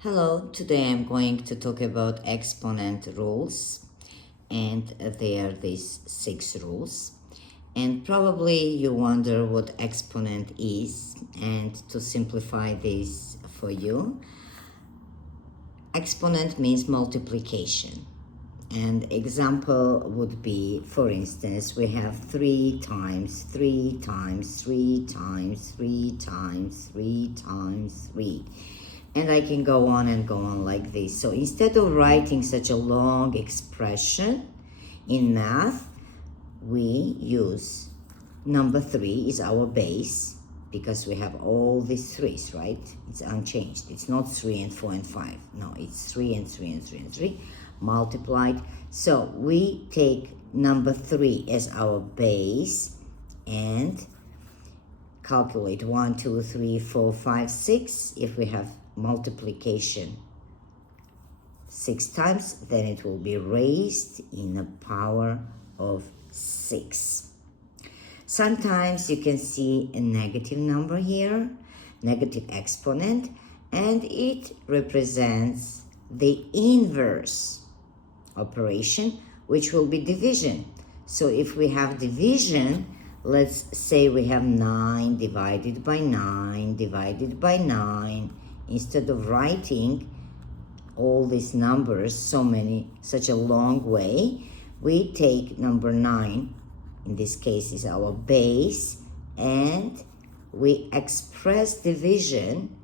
Hello, today I'm going to talk about exponent rules, and there are these 6 rules. And probably you wonder what exponent is, and to simplify this for you, exponent means multiplication. And example would be, for instance, we have 3 times 3 times 3 times 3 times 3 times 3. And I can go on and go on like this. So instead of writing such a long expression in math, we use number 3 is our base because we have all these 3's, right? It's unchanged. It's not 3 and 4 and 5. No, it's 3 and 3 and 3 and 3 multiplied. So we take number 3 as our base and calculate 1, 2, 3, 4, 5, 6. If we have multiplication 6 times, then it will be raised in the power of 6. Sometimes you can see a negative number here, negative exponent, and it represents the inverse operation, which will be division. So if we have division, let's say we have 9 divided by 9 divided by 9. Instead of writing all these numbers such a long way, we take number 9, in this case is our base, and we express division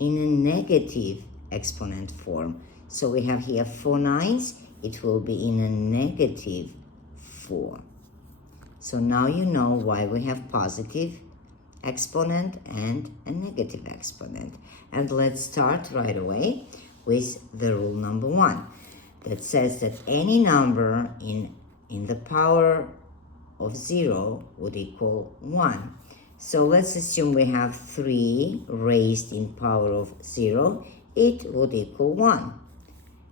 in a negative exponent form. So we have here 4 9s, it will be in a negative 4. So now you know why we have positive exponent and a negative exponent. And let's start right away with the rule number 1 that says that any number in the power of 0 would equal 1. So let's assume we have 3 raised in power of 0, it would equal 1.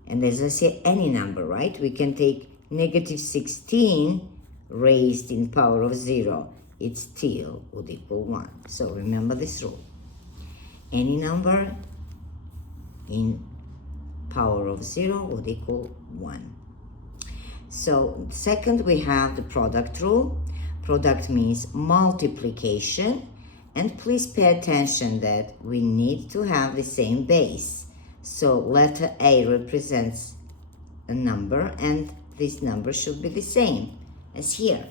And as I say, any number, right? We can take negative 16 raised in power of 0, it still would equal 1. So remember this rule. Any number in power of 0 would equal 1. So second, we have the product rule. Product means multiplication. And please pay attention that we need to have the same base. So letter A represents a number, and this number should be the same as here.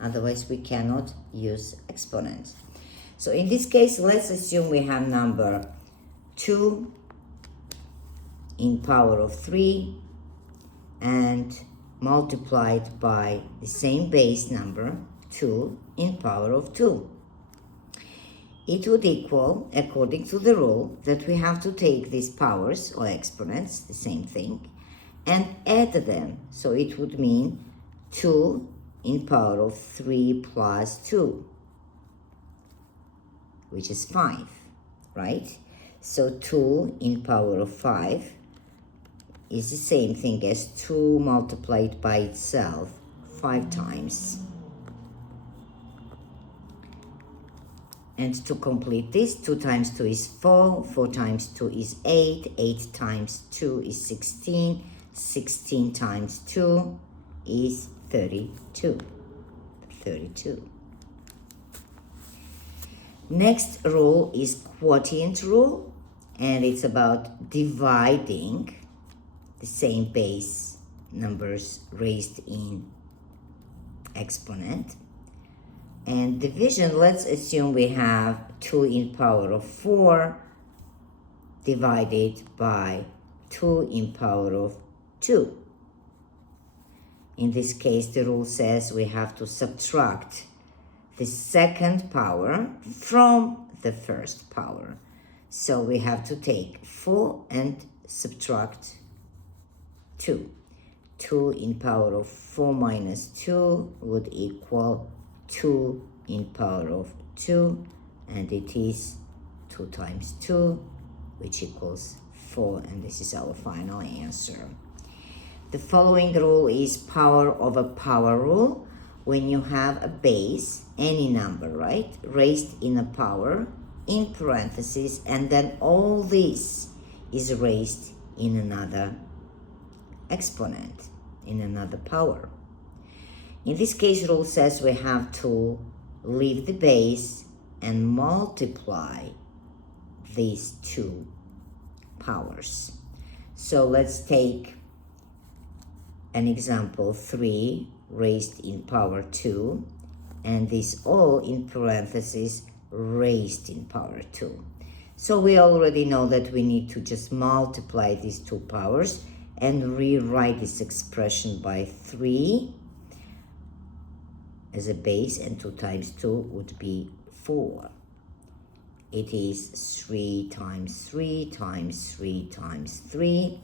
Otherwise, we cannot use exponent. So in this case, let's assume we have number 2 in power of 3 and multiplied by the same base number, 2 in power of 2. It would equal, according to the rule, that we have to take these powers or exponents, the same thing, and add them. So it would mean 2 in power of 3 plus 2, which is 5, right? So 2 in power of 5 is the same thing as 2 multiplied by itself 5 times. And to complete this, 2 times 2 is 4, 4 times 2 is 8, 8 times 2 is 16, 16 times 2 is 32. 32. Next rule is quotient rule, and it's about dividing the same base numbers raised in exponent. And division, let's assume we have 2 in power of 4 divided by 2 in power of 2. In this case, the rule says we have to subtract the second power from the first power. So we have to take 4 and subtract 2. 2 in power of 4 minus 2 would equal 2 in power of 2, and it is 2 times 2, which equals 4, and this is our final answer. The following rule is power over power rule. When you have a base, any number, right, raised in a power, in parentheses, and then all this is raised in another exponent, in another power. In this case, rule says we have to leave the base and multiply these two powers. So let's take an example, 3 raised in power 2, and this all in parentheses raised in power 2. So we already know that we need to just multiply these two powers and rewrite this expression by 3 as a base, and 2 times 2 would be 4. It is 3 times 3 times 3 times 3,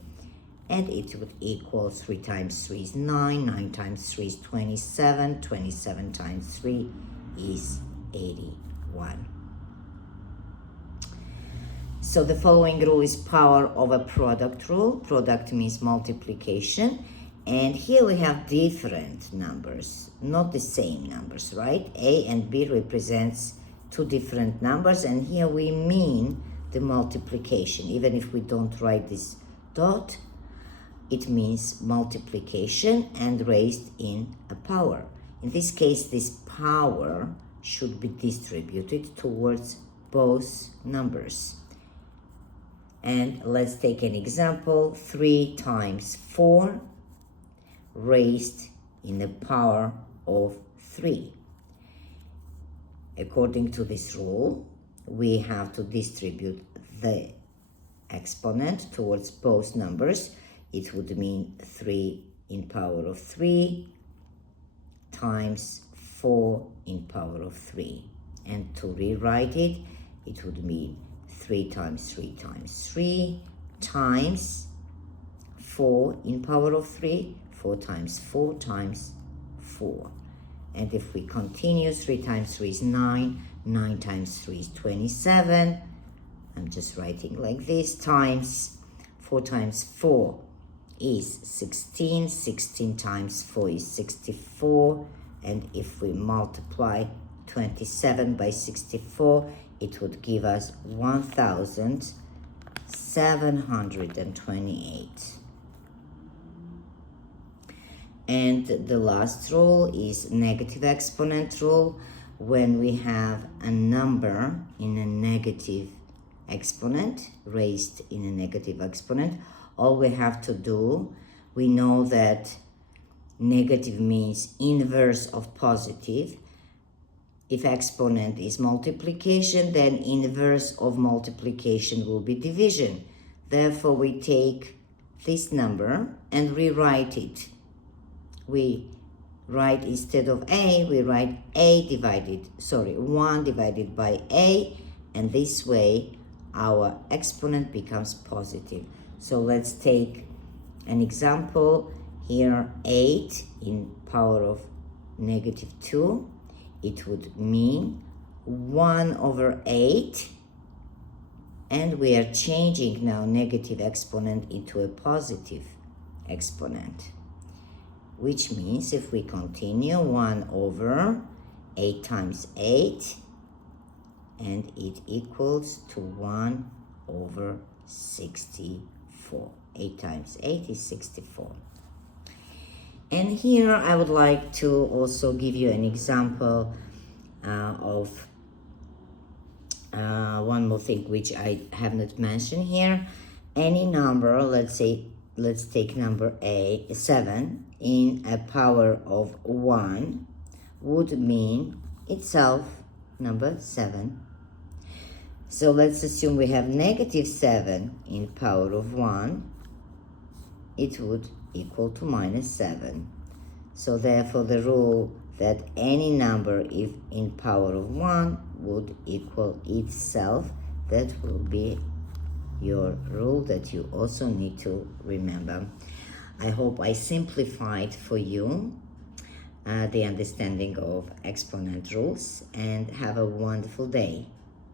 and it would equal 3 times 3 is 9, 9 times 3 is 27, 27 times 3 is 81. So the following rule is power over product rule. Product means multiplication. And here we have different numbers, not the same numbers, right? A and B represents two different numbers, and here we mean the multiplication. Even if we don't write this dot, it means multiplication and raised in a power. In this case, this power should be distributed towards both numbers. And let's take an example, 3 times 4 raised in the power of 3. According to this rule, we have to distribute the exponent towards both numbers. It would mean 3 in power of 3 times 4 in power of 3. And to rewrite it, it would mean 3 times 3 times 3 times 4 in power of 3, 4 times 4 times 4. And if we continue, 3 times 3 is 9, 9 times 3 is 27. I'm just writing like this, times 4 times 4 is 16, 16 times 4 is 64. And if we multiply 27 by 64, it would give us 1,728. And the last rule is negative exponent rule. When we have a number in a negative exponent, raised in a negative exponent, all we have to do, we know that negative means inverse of positive. If exponent is multiplication, then inverse of multiplication will be division. Therefore, we take this number and rewrite it. We write, instead of a, we write 1 divided by a, and this way our exponent becomes positive. So let's take an example here, 8 in power of negative 2. It would mean 1 over 8, and we are changing now negative exponent into a positive exponent, which means if we continue, 1 over 8 times 8, and it equals to 1 over 64. 8 times 8 is 64. And here I would like to also give you an example of one more thing which I have not mentioned here. Any number, let's take number 7 in a power of 1 would mean itself number 7. So let's assume we have negative 7 in power of 1. It would equal to minus 7. So therefore the rule that any number if in power of 1 would equal itself, that will be your rule that you also need to remember. I hope I simplified for you the understanding of exponent rules, and have a wonderful day.